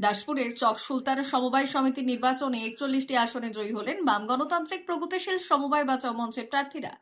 দাসপুরের চক সুলতান সমবায় সমিতির নির্বাচনে একচল্লিশটি আসনে জয়ী হলেন বাম গণতান্ত্রিক প্রগতিশীল সমবায় বাঁচাও মঞ্চের প্রার্থীরা।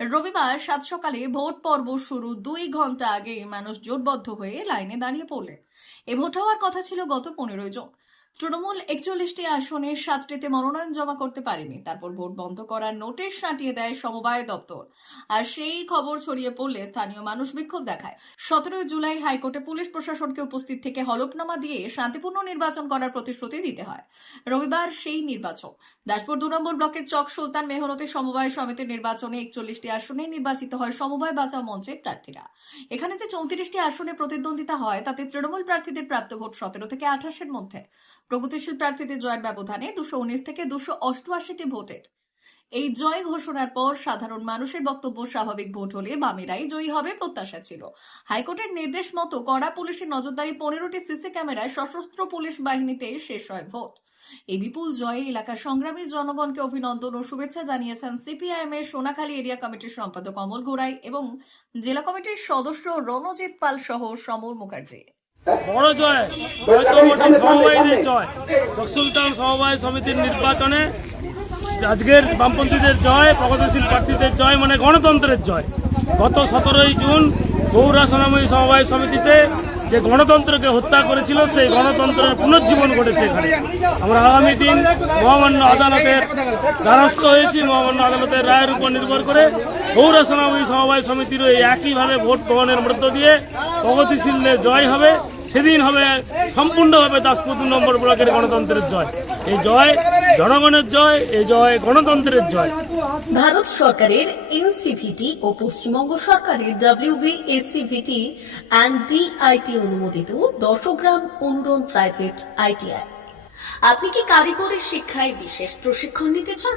রবিবার সাত সকালে ভোট পর্ব শুরু দুই ঘণ্টা আগে মানুষ জোটবদ্ধ হয়ে লাইনে দাঁড়িয়ে পড়লেন। এ ভোট হওয়ার কথা ছিল গত পনেরোই জন। তৃণমূল একচল্লিশটি আসনে সাতটিতে মনোনয়ন জমা করতে পারেনি। তারপর ভোট বন্ধ করার নোটিশ সাঁটিয়ে দেয় সমবায় দপ্তর। আর সেই খবর ছড়িয়ে পড়লে স্থানীয় মানুষ বিক্ষোভ দেখায়। সতেরোই জুলাই হাইকোর্টে পুলিশ প্রশাসনকে উপস্থিত থেকে হলফনামা দিয়ে শান্তিপূর্ণ নির্বাচন করার প্রতিশ্রুতি দিতে হয়। রবিবার সেই নির্বাচন। দাসপুর দু নম্বর ব্লকের চক সুলতান মেহনতি সমবায় সমিতির নির্বাচনে একচল্লিশটি আসনে নির্বাচিত হয় সমবায় বাঁচাও মঞ্চের প্রার্থীরা। এখানে যে চৌত্রিশটি আসনে প্রতিদ্বন্দ্বিতা হয়, তাতে তৃণমূল প্রার্থীদের প্রাপ্ত ভোট সতেরো থেকে আঠাশের মধ্যে। প্রগতিশীল প্রার্থীদের জয়ের ব্যবধানে দুশো উনিশ থেকে দুশো অষ্টআশিটি ভোটের। এই জয় ঘোষণার পর সাধারণ মানুষের বক্তব্য স্বাভাবিক ভোট হলে বামেরাই জয়ী হবে প্রত্যাশা ছিল। হাইকোর্টের নির্দেশ মতো কড়া পুলিশের নজরদারি পনেরোটি সিসি ক্যামেরায় সশস্ত্র পুলিশ বাহিনীতে শেষ হয় ভোট। এই বিপুল জয়ে এলাকার সংগ্রামী জনগণকে অভিনন্দন ও শুভেচ্ছা জানিয়েছেন সিপিআইএম এর সোনাখালী এরিয়া কমিটির সম্পাদক অমল ঘোড়াই এবং জেলা কমিটির সদস্য রণজিৎ পাল সহ সমর মুখার্জি। বড় জয়। বৈদ্যমঠী সমবায়ীদের জয়। চকসুলতান সমবায় সমিতির নির্বাচনে আজকের বামপন্থীদের জয়, প্রগতিশীল প্রার্থীদের জয় মানে গণতন্ত্রের জয়। গত সতেরোই জুন গৌরা সোনাময়ী সমবায় সমিতিতে যে গণতন্ত্রকে হত্যা করেছিল, সেই গণতন্ত্রের পুনর্জীবন ঘটেছে এখানে। আমরা আগামী দিন মহামান্য আদালতের দ্বারস্থ হয়েছি। মহামান্য আদালতের রায়ের উপর নির্ভর করে গৌরা সোনাময়ী সমবায় সমিতিরও এই একইভাবে ভোট গ্রহণের মধ্য দিয়ে প্রগতিশীলের জয় হবে। সেদিন হবে সম্পূর্ণভাবে দাসপুর নম্বর ব্লকের গণতন্ত্রের জয়। এই জয় জনগণের জয়, এই জয় গণতন্ত্রের জয়। ভারত সরকারের এনসিভিটি ও পশ্চিমবঙ্গ সরকারের ডাব্লিউবিএসসিভিটি অ্যান্ড ডিআইটি অনুমোদিত দশগ্রাম অনুরণ প্রাইভেট আইটিআই আপনি কি কারিগরি শিক্ষায় বিশেষ প্রশিক্ষণ নিতে চান?